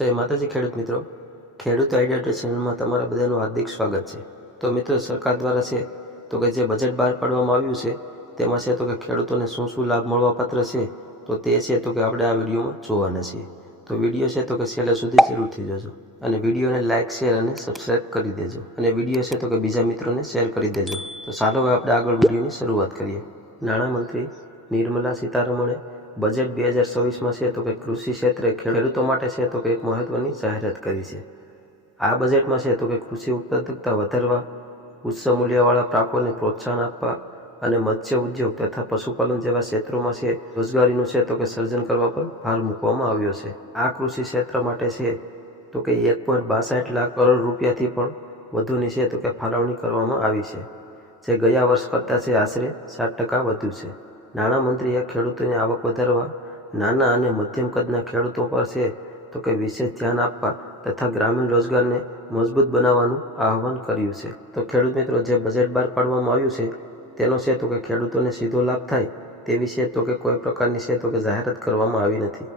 જય માતાજી ખેડૂત મિત્રો, ખેડૂત આઈડિયા ચેનલમાં તમારા બધાનું હાર્દિક સ્વાગત છે। તો મિત્રો, સરકાર દ્વારા છે તો કે જે બજેટ બહાર પાડવામાં આવ્યું છે તેમાં છે તો કે ખેડૂતોને શું શું લાભ મળવાપાત્ર છે તો તે છે તો કે આપણે આ વિડીયોમાં જોવાના છીએ। તો વિડીયો છે તો કે છેલ્લે સુધી જરૂરથી જોજો અને વિડીયોને લાઇક શેર અને સબસ્ક્રાઈબ કરી દેજો અને વિડીયો છે તો કે બીજા મિત્રોને શેર કરી દેજો। તો ચાલો હવે આપણે આગળ વિડીયોની શરૂઆત કરીએ। નાણામંત્રી નિર્મલા સીતારમણે બજેટ 2026માં છે તો કે કૃષિ ક્ષેત્રે ખેડૂતો માટે છે તો કે એક મહત્વની જાહેરાત કરી છે। આ બજેટમાં છે તો કે કૃષિ ઉત્પાદકતા વધારવા, ઉચ્ચ મૂલ્યવાળા પાકોને પ્રોત્સાહન આપવા અને મત્સ્ય ઉદ્યોગ તથા પશુપાલન જેવા ક્ષેત્રોમાં છે રોજગારીનું છે તો કે સર્જન કરવા પર ભાર મૂકવામાં આવ્યો છે। આ કૃષિ ક્ષેત્ર માટે છે તો કે 1.62 લાખ કરોડ રૂપિયાથી પણ વધુની છે તો કે ફાળવણી કરવામાં આવી છે, જે ગયા વર્ષ કરતાં છે આશરે 7% વધુ છે। નાણામંત્રીએ ખેડૂતોની આવક વધારવા, નાના અને મધ્યમ કદના ખેડૂતો પર છે તો કે વિશેષ ધ્યાન આપવા તથા ગ્રામીણ રોજગારને મજબૂત બનાવવાનું આહવાન કર્યું છે। તો ખેડૂત મિત્રો, જે બજેટ બહાર પાડવામાં આવ્યું છે તેનો છે તો કે ખેડૂતોને સીધો લાભ થાય તેવી છે તો કે કોઈ પ્રકારની છે તો કે જાહેરાત કરવામાં આવી નથી।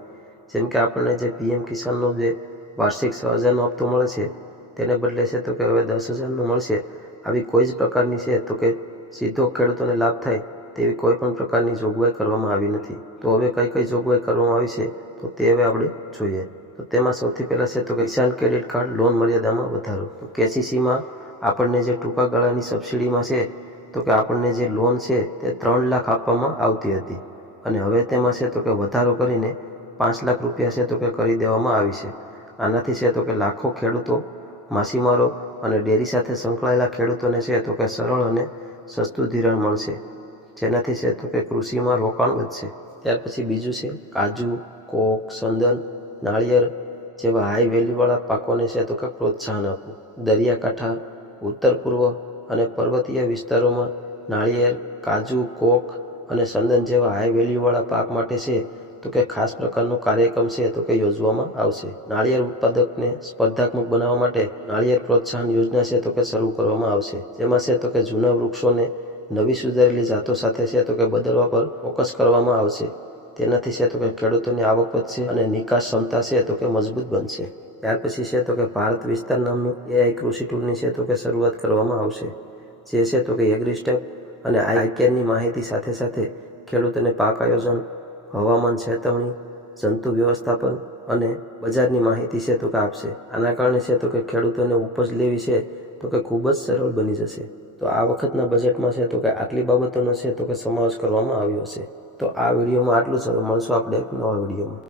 જેમ કે આપણને જે PM કિસાનનો જે વાર્ષિક 6,000નો હપ્તો મળે છે તેને બદલે છે તો કે હવે 10,000નો મળશે। આવી કોઈ જ પ્રકારની છે તો કે સીધો ખેડૂતોને લાભ થાય તેવી કોઈ પણ પ્રકારની જોગવાઈ કરવામાં આવી નથી। તો હવે કઈ કઈ જોગવાઈ કરવામાં આવી છે તો તે હવે આપણે જોઈએ। તો તેમાં સૌથી પહેલાં છે તો કે કિસાન ક્રેડિટ કાર્ડ લોન મર્યાદામાં વધારો। તો KCCમાં આપણને જે ટૂંકા ગાળાની સબસિડીમાં છે તો કે આપણને જે લોન છે તે 3 લાખ આપવામાં આવતી હતી અને હવે તેમાં છે તો કે વધારો કરીને 5 લાખ રૂપિયા છે તો કે કરી દેવામાં આવી છે। આનાથી છે તો કે લાખો ખેડૂતો, માછીમારો અને ડેરી સાથે સંકળાયેલા ખેડૂતોને છે તો કે સરળ અને સસ્તું ધિરાણ મળશે, જેનાથી છે તો કે કૃષિમાં રોકાણ વધશે। ત્યાર પછી બીજું છે કાજુ, કોક, સંદન, નાળિયેર જેવા હાઈ વેલ્યુવાળા પાકોને છે તો કે પ્રોત્સાહન આપવું। દરિયાકાંઠા, ઉત્તર પૂર્વ અને પર્વતીય વિસ્તારોમાં નાળિયેર, કાજુ, કોક અને સંદન જેવા હાઈ વેલ્યુવાળા પાક માટે છે તો કે ખાસ પ્રકારનો કાર્યક્રમ છે તો કે યોજવામાં આવશે। નાળિયેર ઉત્પાદકને સ્પર્ધાત્મક બનાવવા માટે નાળિયેર પ્રોત્સાહન યોજના છે તો કે શરૂ કરવામાં આવશે, જેમાં છે તો કે જૂના વૃક્ષોને નવી સુધારેલી જાતો સાથે છે તો કે બદલવા પર ફોકસ કરવામાં આવશે। તેનાથી છે તો કે ખેડૂતોની આવક વધશે અને નિકાસ ક્ષમતા છે તો કે મજબૂત બનશે। ત્યાર પછી છે તો કે ભારત વિસ્તાર નામનું AI કૃષિ ટૂલની છે તો કે શરૂઆત કરવામાં આવશે, જે છે તો કે એગ્રીસ્ટેપ અને આઈકેરની માહિતી સાથે સાથે ખેડૂતોને પાક આયોજન, હવામાન ચેતવણી, જંતુ વ્યવસ્થાપન અને બજારની માહિતી છે તો કે આપશે। આના કારણે છે તો કે ખેડૂતોને ઉપજ લેવી છે તો કે ખૂબ જ સરળ બની જશે। તો આ વખતના બજેટમાં છે તો કે આટલી બાબતોનો છે તો કે સમાવેશ કરવામાં આવ્યો છે। તો આ વિડીયોમાં આટલું જ, હવે મળશું આપણે એક નવા વિડીયોમાં।